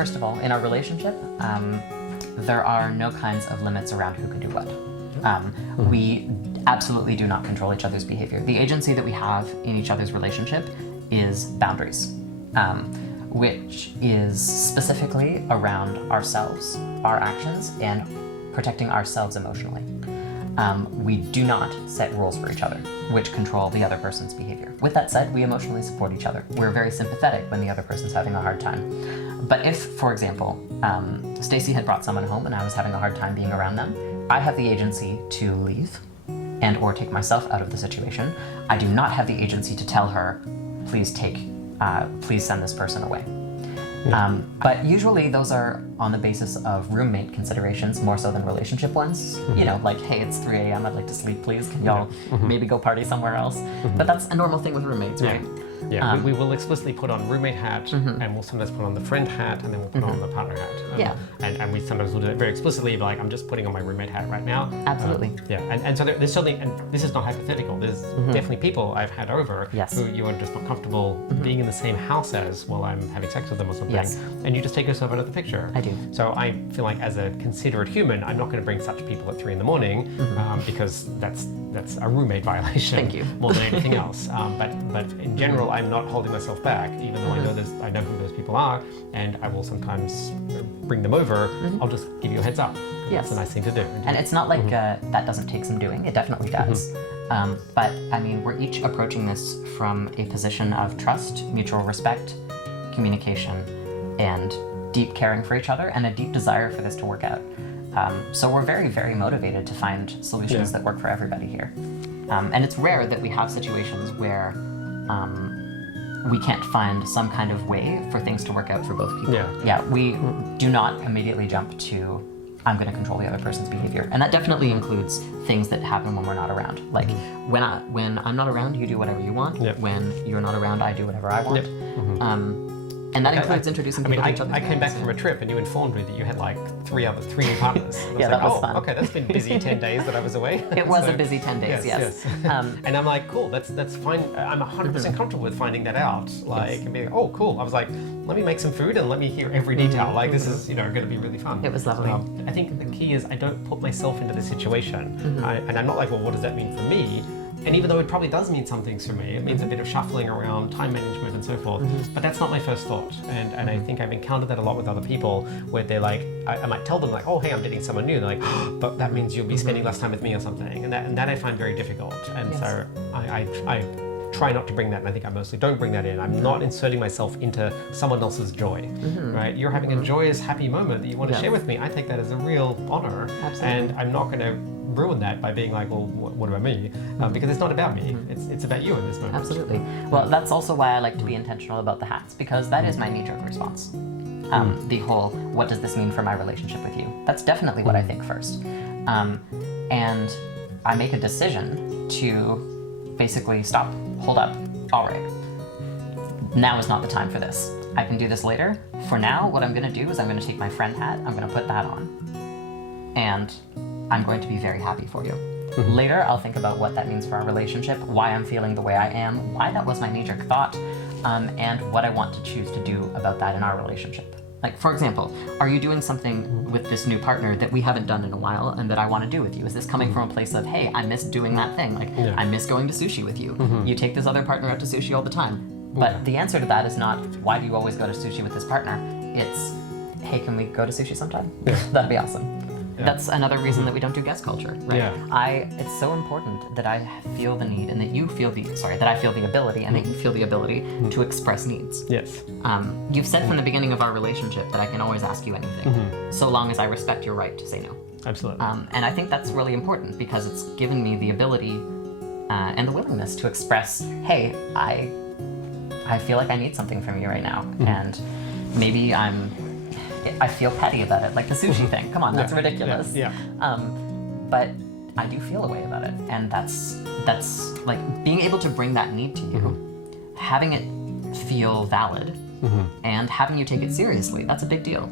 first of all, in our relationship, there are no kinds of limits around who can do what. We absolutely do not control each other's behavior. The agency that we have in each other's relationship is boundaries, which is specifically around ourselves, our actions, and protecting ourselves emotionally. We do not set rules for each other, which control the other person's behavior. With that said, we emotionally support each other. We're very sympathetic when the other person's having a hard time. But if, for example, Stacey had brought someone home and I was having a hard time being around them, I have the agency to leave and or take myself out of the situation. I do not have the agency to tell her, please send this person away. But usually those are on the basis of roommate considerations more so than relationship ones. You know, like, hey, it's 3 a.m. I'd like to sleep, please. Can y'all maybe go party somewhere else? But that's a normal thing with roommates, right? Yeah, we will explicitly put on roommate hat, and we'll sometimes put on the friend hat, and then we'll put on the partner hat. And we sometimes will do it very explicitly, like, I'm just putting on my roommate hat right now. Absolutely. And so there's certainly, and this is not hypothetical, there's definitely people I've had over who you are just not comfortable being in the same house as while I'm having sex with them or something. And you just take yourself out of the picture. I do. So I feel like as a considerate human, I'm not going to bring such people at 3 a.m, because that's a roommate violation. Thank you. More than anything else. But in general, I'm not holding myself back, even though I know who those people are, and I will sometimes bring them over. I'll just give you a heads up. That's a nice thing to do. And it's not like that doesn't take some doing. It definitely does. But I mean, we're each approaching this from a position of trust, mutual respect, communication, and deep caring for each other, and a deep desire for this to work out. So we're very, very motivated to find solutions that work for everybody here. And it's rare that we have situations where we can't find some kind of way for things to work out for both people. We do not immediately jump to, I'm going to control the other person's behavior. And that definitely includes things that happen when we're not around. Like, when I'm not around, you do whatever you want. When you're not around, I do whatever I want. And that includes introducing people to each other. I came back from a trip and you informed me that you had like three new partners. That was fun. Okay, that's been busy 10 days that I was away. It was a busy 10 days, yes. And I'm like, cool, that's fine. I'm 100% comfortable with finding that out. Like, and being like, oh, cool. I was like, let me make some food and let me hear every detail. Like, this is, going to be really fun. It was lovely. I think the key is I don't put myself into the situation. And I'm not like, well, what does that mean for me? And even though it probably does mean some things for me, it means a bit of shuffling around, time management and so forth, but that's not my first thought. And I think I've encountered that a lot with other people where they're like, I might tell them like, oh, hey, I'm dating someone new. They're like, oh, but that means you'll be spending less time with me or something. And that I find very difficult. And so I try not to bring that, and I think I mostly don't bring that in. I'm not inserting myself into someone else's joy, right? You're having a joyous, happy moment that you want to share with me. I take that as a real honor. Absolutely. And I'm not going to ruin that by being like, well, what about me? Because it's not about me. It's about you in this moment. Absolutely. Well, that's also why I like to be intentional about the hats, because that is my knee-jerk response. The whole, what does this mean for my relationship with you? That's definitely what I think first. And I make a decision to basically stop, hold up, all right, now is not the time for this. I can do this later. For now, what I'm going to do is I'm going to take my friend hat, I'm going to put that on, and I'm going to be very happy for you. Later, I'll think about what that means for our relationship, why I'm feeling the way I am, why that was my knee-jerk thought, and what I want to choose to do about that in our relationship. Like, for example, are you doing something with this new partner that we haven't done in a while and that I want to do with you? Is this coming from a place of, hey, I miss doing that thing, like, I miss going to sushi with you. You take this other partner out to sushi all the time. But the answer to that is not, why do you always go to sushi with this partner? It's, hey, can we go to sushi sometime? That'd be awesome. That's another reason that we don't do guest culture, right? It's so important that I feel the need and that you feel that I feel the ability and that you feel the ability to express needs. Yes. You've said from the beginning of our relationship that I can always ask you anything, so long as I respect your right to say no. Absolutely. And I think that's really important because it's given me the ability and the willingness to express, hey, I feel like I need something from you right now, and maybe I feel petty about it, like the sushi thing. Come on, that's ridiculous. But I do feel a way about it, and that's like being able to bring that need to you, having it feel valid, and having you take it seriously. That's a big deal.